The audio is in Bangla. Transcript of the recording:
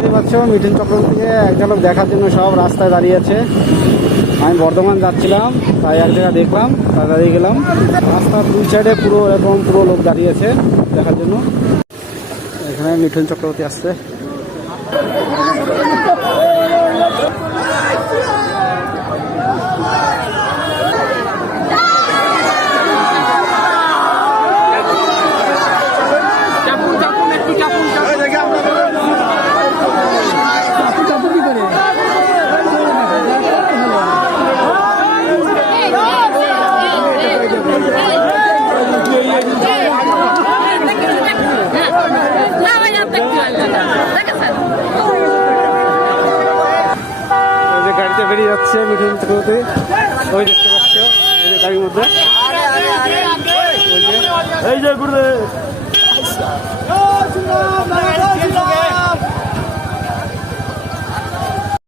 দেখতে পাচ্ছ, মিঠুন চক্রবর্তীকে এক ঝলক দেখার জন্য সব রাস্তায় দাঁড়িয়ে আছে। আমি বর্ধমান যাচ্ছিলাম, তাই এক জায়গায় দেখলাম, তাই দাঁড়িয়ে গেলাম। রাস্তার দুই সাইডে পুরো এরকম পুরো লোক দাঁড়িয়ে আছে দেখার জন্য। এখানে মিঠুন চক্রবর্তী আসছে এই যে গাড়িতে যাচ্ছে মিঠুন চক্রবর্তী ওই দেখতে পাচ্ছ ওই যে গাড়ির মধ্যে। এই যে গুরুদেব।